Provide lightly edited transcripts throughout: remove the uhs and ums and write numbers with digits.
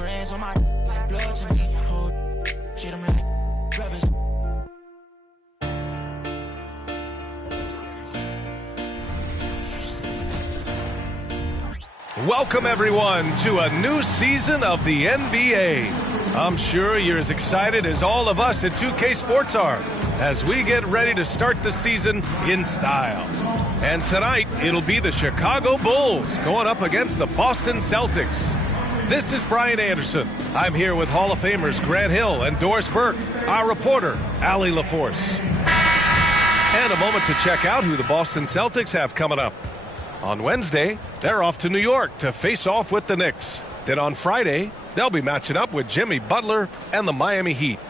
friends on my like blood to me. Hold shit, I'm like brothers. Welcome, everyone, to a new season of the NBA. I'm sure you're as excited as all of us at 2K Sports are as we get ready to start the season in style. And tonight, it'll be the Chicago Bulls going up against the Boston Celtics. This is Brian Anderson. I'm here with Hall of Famers Grant Hill and Doris Burke, our reporter, Allie LaForce. And a moment to check out who the Boston Celtics have coming up. On Wednesday, they're off to New York to face off with the Knicks. Then on Friday, they'll be matching up with Jimmy Butler and the Miami Heat.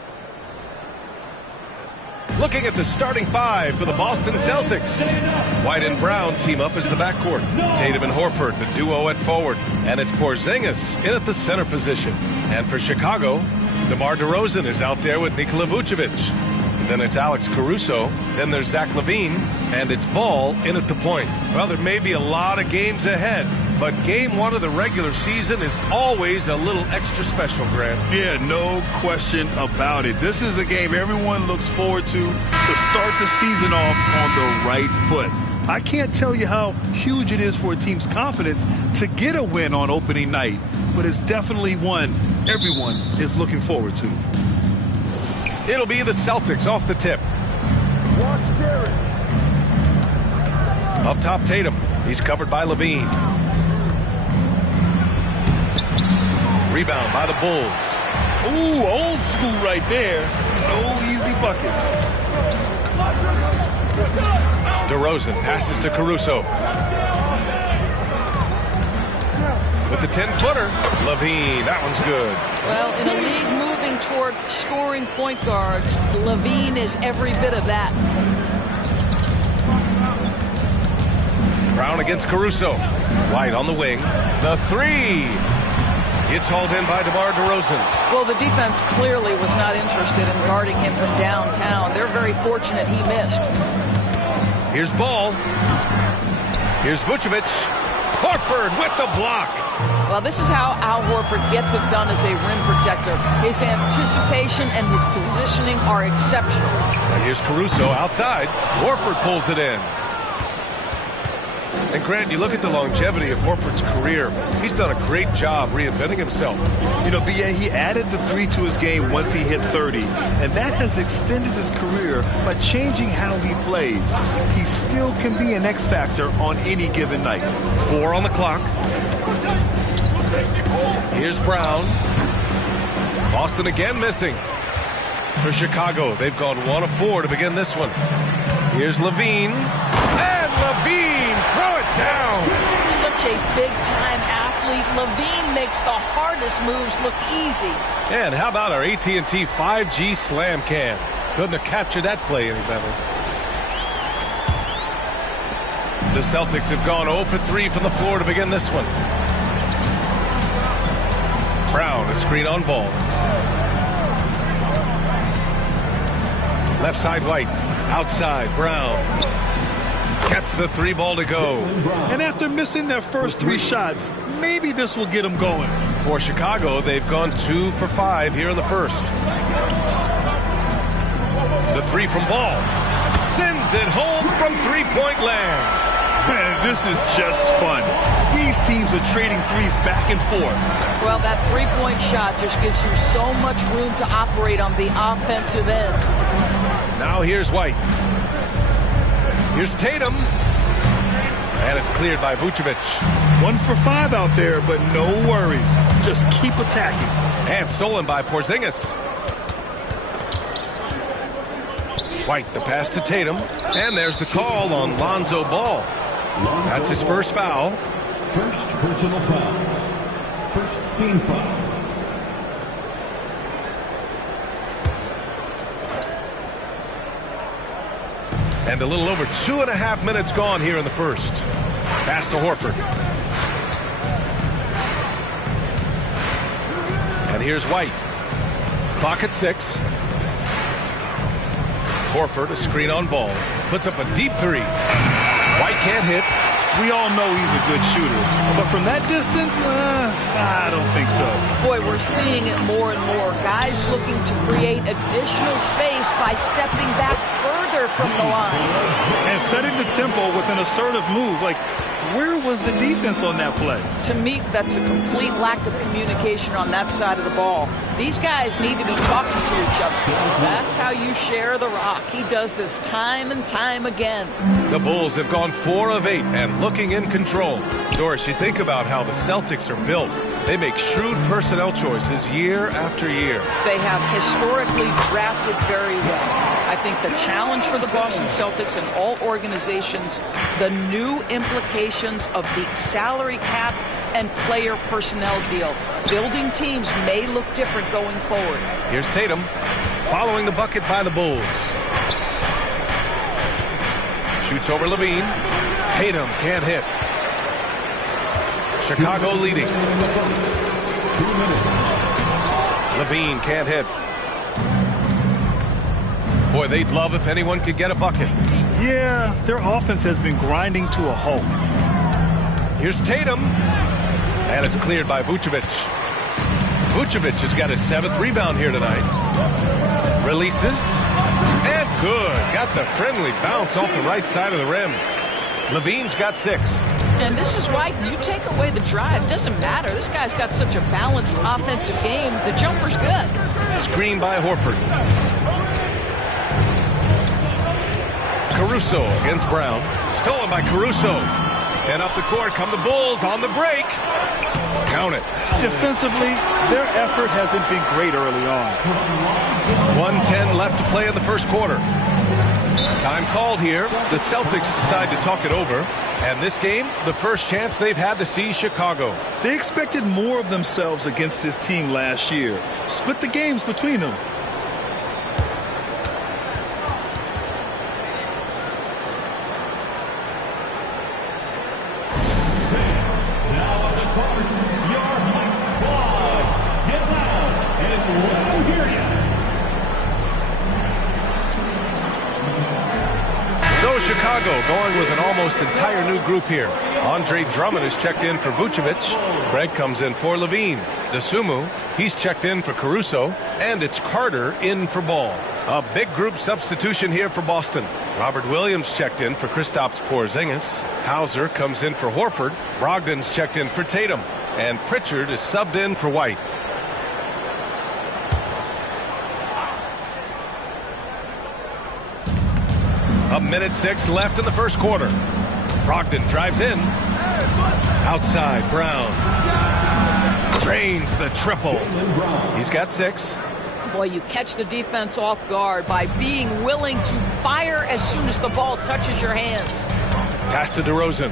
Looking at the starting five for the Boston Celtics. White and Brown team up as the backcourt. Tatum and Horford, the duo at forward. And it's Porzingis in at the center position. And for Chicago, DeMar DeRozan is out there with Nikola Vucevic. Then it's Alex Caruso, then there's Zach LaVine, and it's Ball in at the point. Well, there may be a lot of games ahead, but game one of the regular season is always a little extra special, Grant. Yeah, no question about it. This is a game everyone looks forward to start the season off on the right foot. I can't tell you how huge it is for a team's confidence to get a win on opening night, but it's definitely one everyone is looking forward to. It'll be the Celtics off the tip. Watch Derek. Up top, Tatum. He's covered by LaVine. Rebound by the Bulls. Ooh, old school right there. No easy buckets. DeRozan passes to Caruso. With the 10-footer, LaVine. That one's good. Well, in a league moving toward scoring point guards, LaVine is every bit of that. Brown against Caruso. White on the wing. The three. It's hauled in by DeMar DeRozan. Well, the defense clearly was not interested in guarding him from downtown. They're very fortunate he missed. Here's Ball. Here's Vucevic. Horford with the block. Well, this is how Al Horford gets it done as a rim protector. His anticipation and his positioning are exceptional. And here's Caruso outside. Horford pulls it in. And Grant, you look at the longevity of Horford's career. He's done a great job reinventing himself. You know, B.A., he added the three to his game once he hit 30, and that has extended his career by changing how he plays. He still can be an X factor on any given night. 4 on the clock. Here's Brown. Boston again missing. For Chicago, they've gone 1 of 4 to begin this one. Here's LaVine. And LaVine, throw it down. Such a big-time athlete. LaVine makes the hardest moves look easy. And how about our AT&T 5G slam cam? Couldn't have captured that play any better. The Celtics have gone 0 for 3 from the floor to begin this one. Brown, a screen on Ball. Left side, White. Outside, Brown. Gets the 3 ball to go. And after missing their first 3 shots, maybe this will get them going. For Chicago, they've gone 2 for 5 here in the first. The 3 from Ball. Sends it home from three-point land. Man, this is just fun. These teams are trading threes back and forth. Well, that three-point shot just gives you so much room to operate on the offensive end. Now here's White. Here's Tatum. And it's cleared by Vucevic. 1 for 5 out there, but no worries. Just keep attacking. And stolen by Porzingis. White, the pass to Tatum. And there's the call on Lonzo Ball. That's his first foul. First personal foul. First team foul. And a little over 2.5 minutes gone here in the first. Pass to Horford. And here's White. Clock at 6. Horford, a screen on Ball. Puts up a deep 3. White can't hit. We all know he's a good shooter. But from that distance, I don't think so. Boy, we're seeing it more and more. Guys looking to create additional space by stepping back further from the line. And setting the tempo with an assertive move. Like, where was the defense on that play? To me, that's a complete lack of communication on that side of the ball. These guys need to be talking to each other. That's how you share the rock. He does this time and time again. The Bulls have gone 4 of 8 and looking in control. Doris, you think about how the Celtics are built. They make shrewd personnel choices year after year. They have historically drafted very well. I think the challenge for the Boston Celtics and all organizations, the new implications of the salary cap and player personnel deal. Building teams may look different going forward. Here's Tatum following the bucket by the Bulls. Shoots over Levine. Tatum can't hit. Chicago leading. 2 minutes. Levine can't hit. Boy, they'd love if anyone could get a bucket. Yeah, their offense has been grinding to a halt. Here's Tatum. And it's cleared by Vucevic. Vucevic has got his 7th rebound here tonight. Releases. And good. Got the friendly bounce off the right side of the rim. Levine's got 6. And this is why you take away the drive. Doesn't matter. This guy's got such a balanced offensive game. The jumper's good. Screen by Horford. Caruso against Brown. Stolen by Caruso. And up the court come the Bulls on the break. Count it. Defensively, their effort hasn't been great early on. 1:10 left to play in the first quarter. Time called here. The Celtics decide to talk it over. And this game, the first chance they've had to see Chicago. They expected more of themselves against this team last year. Split the games between them. So Chicago going with an almost entire new group here. Andre Drummond is checked in for Vucevic. Craig comes in for Levine. DeSumo, he's checked in for Caruso. And it's Carter in for Ball. A big group substitution here for Boston. Robert Williams checked in for Kristaps Porzingis. Hauser comes in for Horford. Brogdon's checked in for Tatum. And Pritchard is subbed in for White. A minute 6 left in the first quarter. Brogdon drives in. Outside, Brown. Drains the triple. He's got 6. Boy, you catch the defense off guard by being willing to fire as soon as the ball touches your hands. Pass to DeRozan.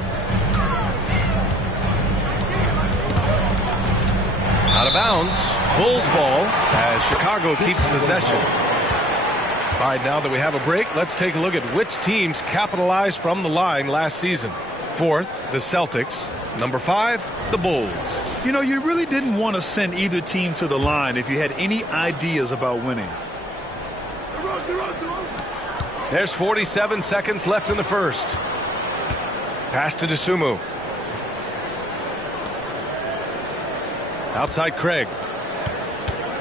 Out of bounds. Bulls ball as Chicago keeps possession. All right, now that we have a break, let's take a look at which teams capitalized from the line last season. 4th, the Celtics. Number 5, the Bulls. You know, you really didn't want to send either team to the line if you had any ideas about winning. There's 47 seconds left in the first. Pass to DeSumo. Outside Craig.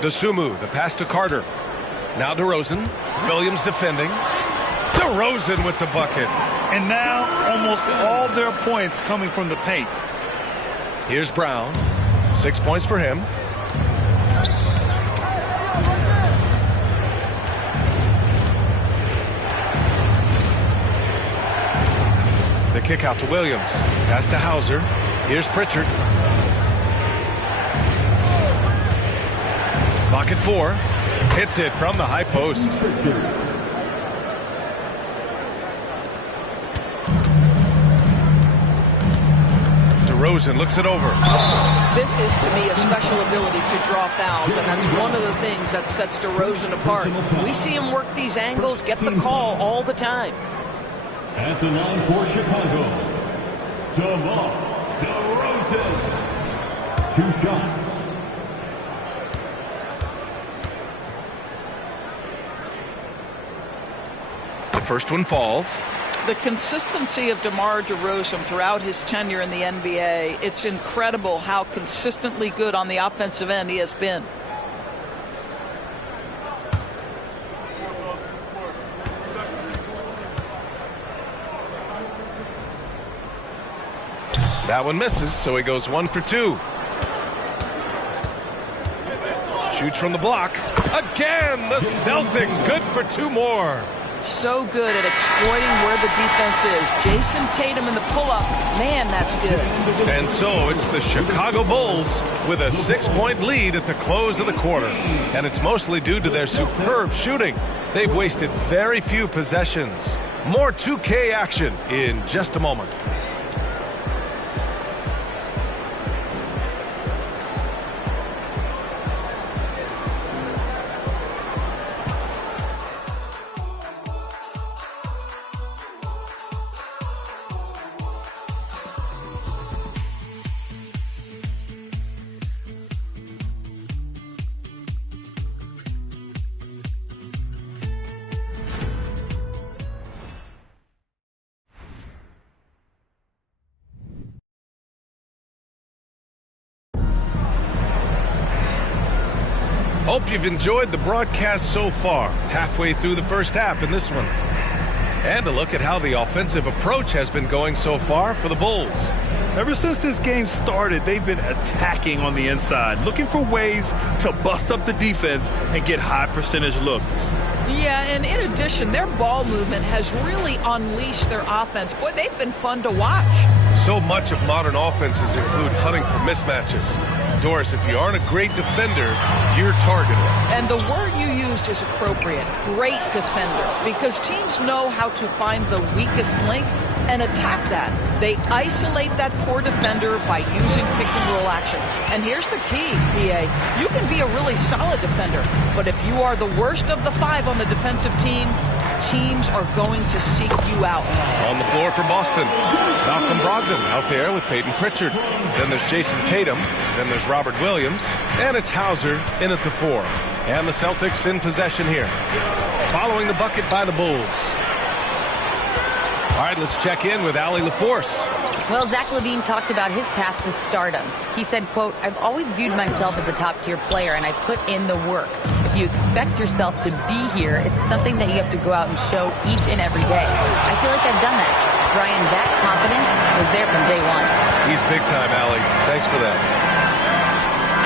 DeSumo, the pass to Carter. Now DeRozan. Williams defending. DeRozan with the bucket. And now almost all their points coming from the paint. Here's Brown. 6 points for him. The kick out to Williams. Pass to Hauser. Here's Pritchard. Clock at 4. Hits it from the high post. DeRozan looks it over. This is, to me, a special ability to draw fouls, and that's one of the things that sets DeRozan apart. We see him work these angles, get the call all the time. At the line for Chicago, DeMar DeRozan. 2 shots. The first one falls. The consistency of DeMar DeRozan throughout his tenure in the NBA, it's incredible how consistently good on the offensive end he has been. That one misses, so he goes 1 for 2. Shoots from the block. Again, the Celtics good for 2 more. So good at exploiting where the defense is. Jason Tatum in the pull-up. Man, that's good. And so it's the Chicago Bulls with a 6-point lead at the close of the quarter. And it's mostly due to their superb shooting. They've wasted very few possessions. More 2K action in just a moment. Hope you've enjoyed the broadcast so far, halfway through the first half in this one. And a look at how the offensive approach has been going so far for the Bulls. Ever since this game started, they've been attacking on the inside, looking for ways to bust up the defense and get high percentage looks. Yeah, and in addition, their ball movement has really unleashed their offense. Boy, they've been fun to watch. So much of modern offenses include hunting for mismatches. Doris, if you aren't a great defender, you're targeted. And the word you used is appropriate, great defender, because teams know how to find the weakest link and attack that. They isolate that poor defender by using pick-and-roll action. And here's the key, PA. You can be a really solid defender, but if you are the worst of the 5 on the defensive team, teams are going to seek you out. On the floor for Boston, Malcolm Brogdon out there with Peyton Pritchard. Then there's Jason Tatum. Then there's Robert Williams. And it's Hauser in at the 4. And the Celtics in possession here. Following the bucket by the Bulls. All right, let's check in with Allie LaForce. Well, Zach LaVine talked about his path to stardom. He said, quote, "I've always viewed myself as a top-tier player, and I put in the work. If you expect yourself to be here, it's something that you have to go out and show each and every day. I feel like I've done that. Brian, that confidence was there from day one." He's big time, Allie. Thanks for that.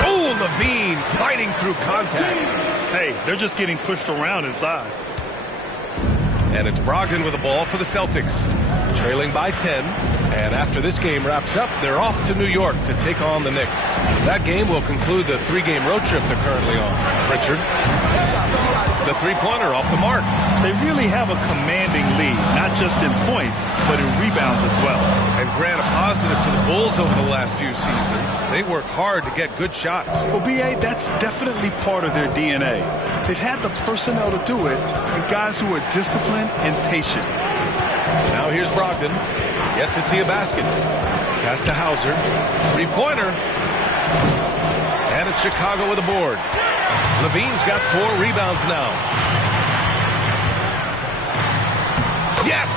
Oh, LaVine fighting through contact. Hey, they're just getting pushed around inside. And it's Brogdon with the ball for the Celtics. Trailing by 10. And after this game wraps up, they're off to New York to take on the Knicks. That game will conclude the 3-game road trip they're currently on. Pritchard. The three-pointer off the mark. They really have a commanding lead, not just in points, but in rebounds as well. And grant a positive to the Bulls over the last few seasons. They work hard to get good shots. Well, B.A., that's definitely part of their DNA. They've had the personnel to do it, and guys who are disciplined and patient. Now here's Brogdon. Yet to see a basket. Pass to Hauser. Three-pointer. And it's Chicago with a board. LaVine's got 4 rebounds now. Yes!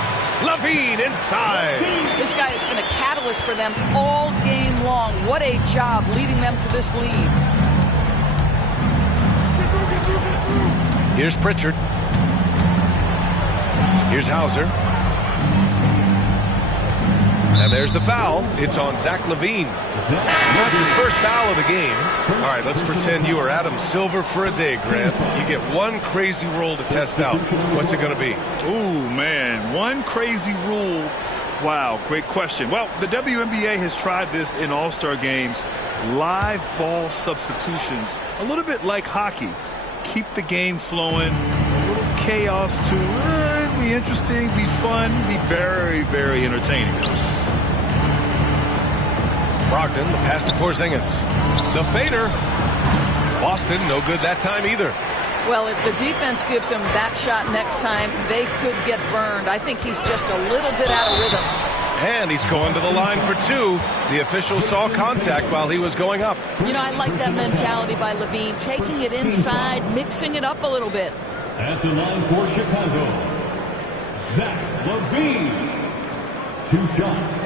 LaVine inside. This guy has been a catalyst for them all game long. What a job leading them to this lead. Here's Pritchard. Here's Hauser. And there's the foul. It's on Zach LaVine. That's his first foul of the game. All right, let's pretend you are Adam Silver for a day, Grant. You get one crazy rule to test out. What's it going to be? Ooh, man, one crazy rule. Wow, great question. Well, the WNBA has tried this in All-Star games. Live ball substitutions, a little bit like hockey. Keep the game flowing, a little chaos too. Be interesting, be fun, be very, very entertaining. Brogdon, the pass to Porzingis. The fader. Boston, no good that time either. Well, if the defense gives him that shot next time, they could get burned. I think he's just a little bit out of rhythm. And he's going to the line for 2. The official saw contact while he was going up. You know, I like that mentality by LaVine, taking it inside, mixing it up a little bit. At the line for Chicago, Zach Levine. 2 shots.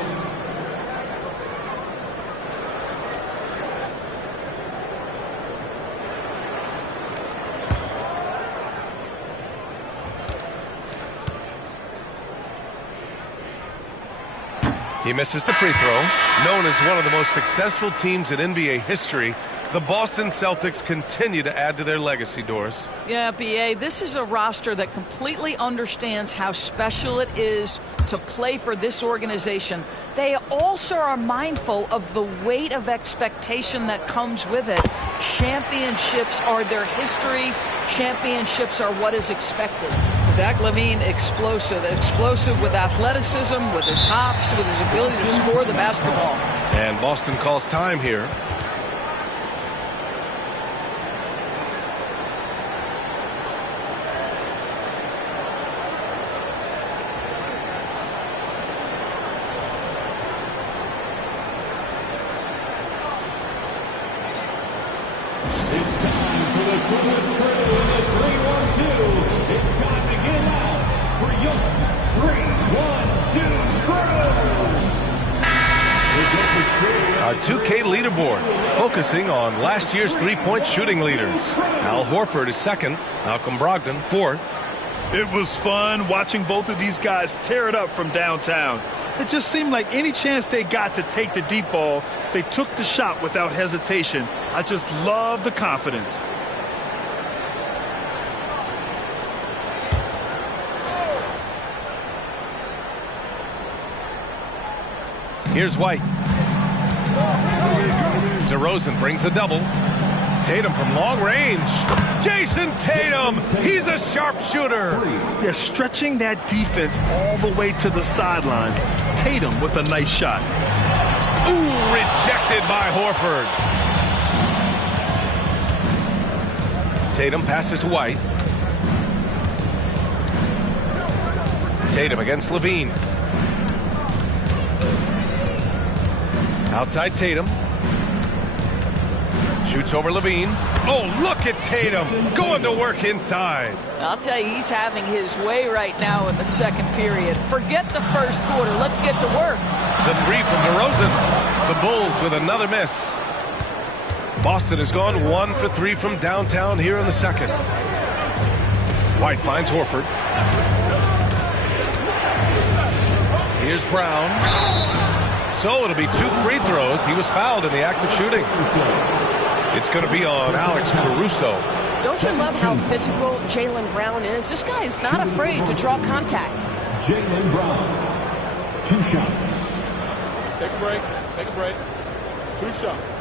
He misses the free throw. Known as one of the most successful teams in NBA history, the Boston Celtics continue to add to their legacy, Doris. Yeah, B.A., this is a roster that completely understands how special it is to play for this organization. They also are mindful of the weight of expectation that comes with it. Championships are their history. Championships are what is expected. Zach LaVine, explosive with athleticism, with his hops, with his ability to score the basketball. And Boston calls time here. Our 2K leaderboard focusing on last year's three-point shooting leaders. Al Horford is second, Malcolm Brogdon fourth. It was fun watching both of these guys tear it up from downtown. It just seemed like any chance they got to take the deep ball, they took the shot without hesitation. I just love the confidence. Here's White. DeRozan brings the double. Tatum from long range. Jason Tatum, he's a sharpshooter. Yeah, stretching that defense all the way to the sidelines. Tatum with a nice shot. Ooh, rejected by Horford. Tatum passes to White. Tatum against Levine. Outside Tatum. Shoots over Levine. Oh, look at Tatum going to work inside. I'll tell you, he's having his way right now in the second period. Forget the first quarter. Let's get to work. The three from DeRozan. The Bulls with another miss. Boston has gone 1 for 3 from downtown here in the second. White finds Horford. Here's Brown. So it'll be 2 free throws. He was fouled in the act of shooting. It's going to be on Alex Caruso. Don't you love how physical Jaylen Brown is? This guy is not afraid to draw contact. Jaylen Brown. 2 shots. Take a break. Take a break. 2 shots.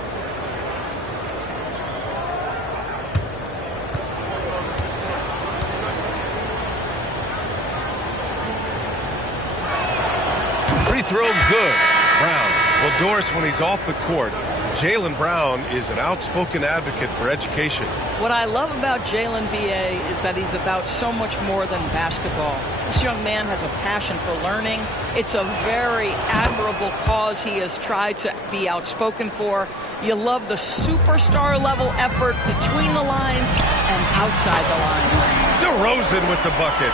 Free throw good. Brown. Well, Doris, when he's off the court, Jaylen Brown is an outspoken advocate for education. What I love about Jaylen, B.A., is that he's about so much more than basketball. This young man has a passion for learning. It's a very admirable cause he has tried to be outspoken for. You love the superstar level effort between the lines and outside the lines. DeRozan with the bucket.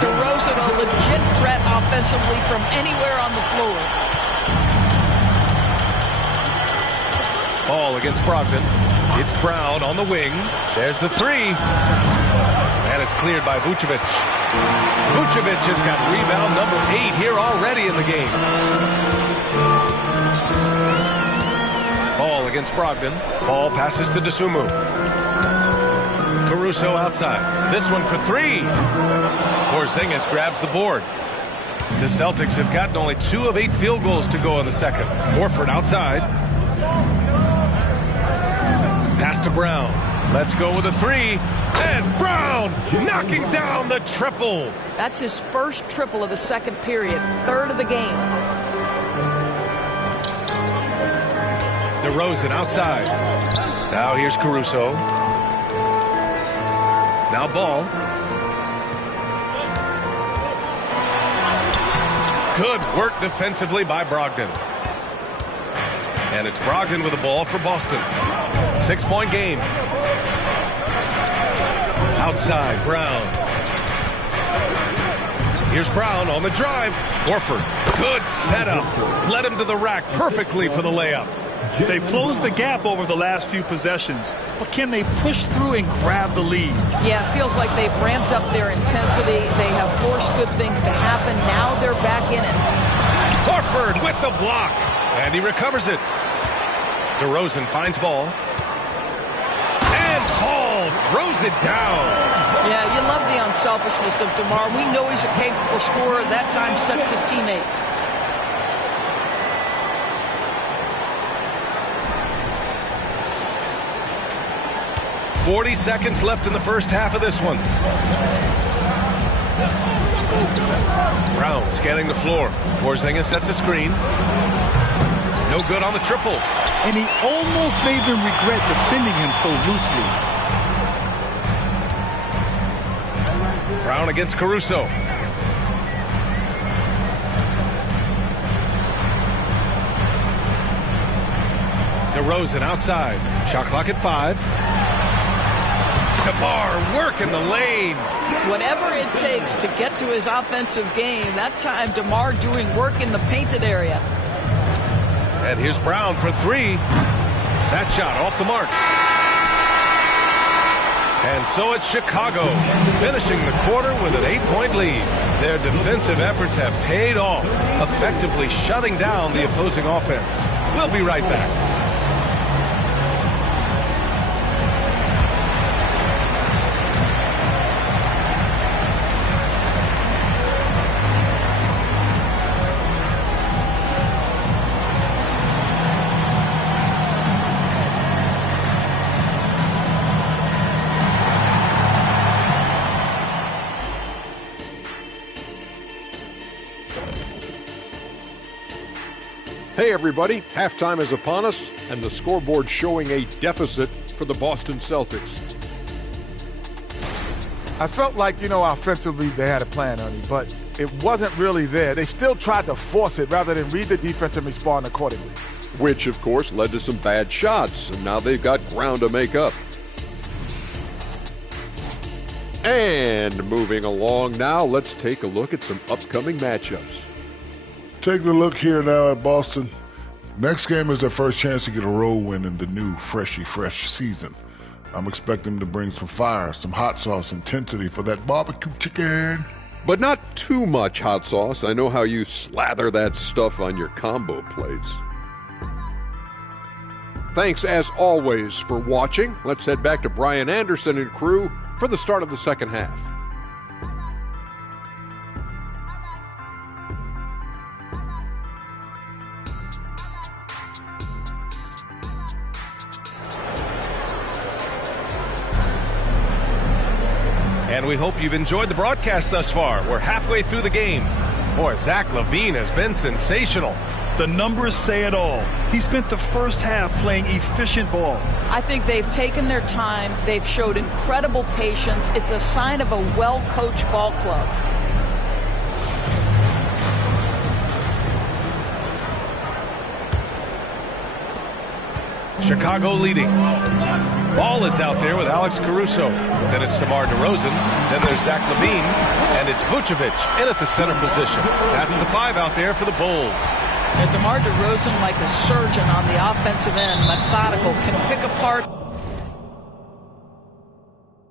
DeRozan, a legit threat offensively from anywhere on the floor. Ball against Brogdon. It's Brown on the wing. There's the three. And it's cleared by Vucevic. Vucevic has got rebound number 8 here already in the game. Ball against Brogdon. Ball passes to Dosunmu. Caruso outside. This one for 3. Porzingis grabs the board. The Celtics have gotten only 2 of 8 field goals to go in the second. Horford outside. Pass to Brown. Let's go with a 3. And Brown knocking down the triple. That's his first triple of the second period. 3rd of the game. DeRozan outside. Now here's Caruso. Now Ball. Good work defensively by Brogdon. And it's Brogdon with the ball for Boston. 6-point game. Outside, Brown. Here's Brown on the drive. Horford, good setup. Led him to the rack perfectly for the layup. They've closed the gap over the last few possessions, but can they push through and grab the lead? Yeah, it feels like they've ramped up their intensity. They have forced good things to happen. Now they're back in it. Horford with the block, and he recovers it. DeRozan finds ball. And Paul throws it down. Yeah, you love the unselfishness of DeMar. We know he's a capable scorer. That time sets his teammate. "40 seconds left in the first half of this one. Brown scanning the floor. Porzingis sets a screen. No good on the triple. And he almost made them regret defending him so loosely. Brown against Caruso. DeRozan outside. Shot clock at 5. DeMar working the lane. Whatever it takes to get to his offensive game. That time, DeMar doing work in the painted area. And here's Brown for 3. That shot off the mark. And so it's Chicago, finishing the quarter with an 8-point lead. Their defensive efforts have paid off, effectively shutting down the opposing offense. We'll be right back. Hey everybody, halftime is upon us, and the scoreboard showing a deficit for the Boston Celtics. I felt like, offensively they had a plan, Ernie, but it wasn't really there. They still tried to force it rather than read the defense and respond accordingly. Which, of course, led to some bad shots, and now they've got ground to make up. And moving along now, let's take a look at some upcoming matchups. Taking a look here now at Boston. Next game is their first chance to get a road win in the new fresh season. I'm expecting them to bring some fire, some hot sauce intensity for that barbecue chicken. But not too much hot sauce. I know how you slather that stuff on your combo plates. Thanks as always for watching. Let's head back to Brian Anderson and crew for the start of the second half. And we hope you've enjoyed the broadcast thus far. We're halfway through the game. Boy, Zach LaVine has been sensational. The numbers say it all. He spent the first half playing efficient ball. I think they've taken their time. They've showed incredible patience. It's a sign of a well-coached ball club. Chicago leading. Ball is out there with Alex Caruso. Then it's DeMar DeRozan. Then there's Zach LaVine. And it's Vucevic in at the center position. That's the 5 out there for the Bulls. DeMar DeRozan, like a surgeon on the offensive end, methodical, can pick apart